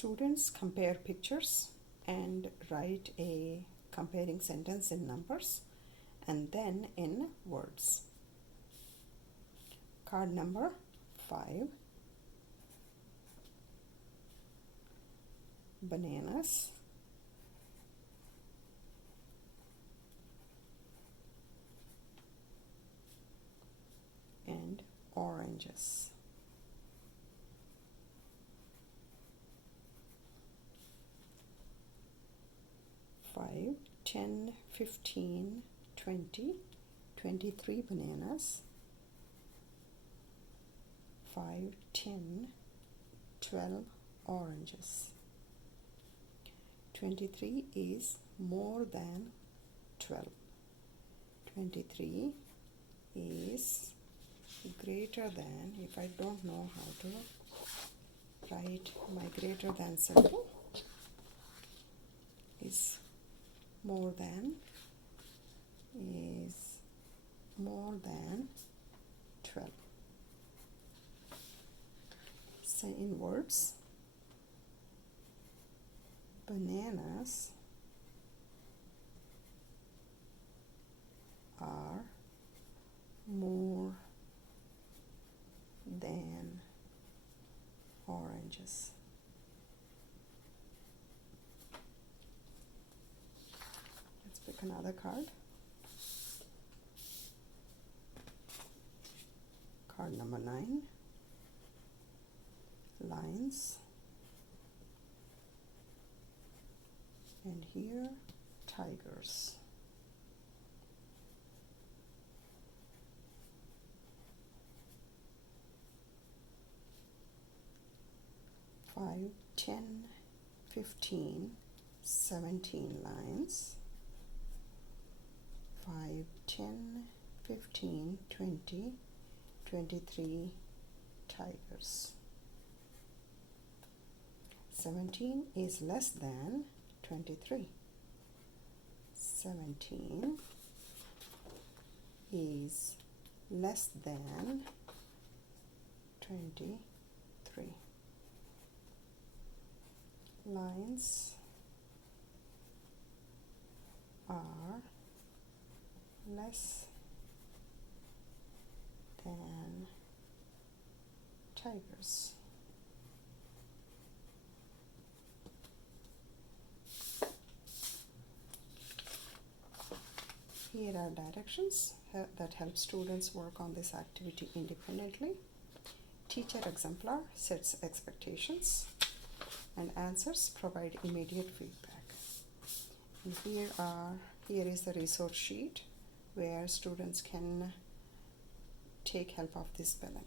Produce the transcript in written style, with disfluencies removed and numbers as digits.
Students compare pictures and write a comparing sentence in numbers and then in words. Card number 5. Bananas and oranges. Five, 10, 15, 20, 23 bananas. 5, 10, 12 oranges. 23 is more than 12. 23 is greater than, if I don't know how to write my greater than symbol, is more than 12. Say in words, bananas are more than oranges. Let's pick another card. Card number 9. Lions. And here, tigers. Five, 10, 15, 17 lions. 5, 10, 15, 20, 23 tigers. 17 is less than 23. 17 is less than 23. Lions are less than tigers. Here are directions that help students work on this activity independently. Teacher exemplar sets expectations and answers provide immediate feedback. And here is the resource sheet where students can take help of this spelling.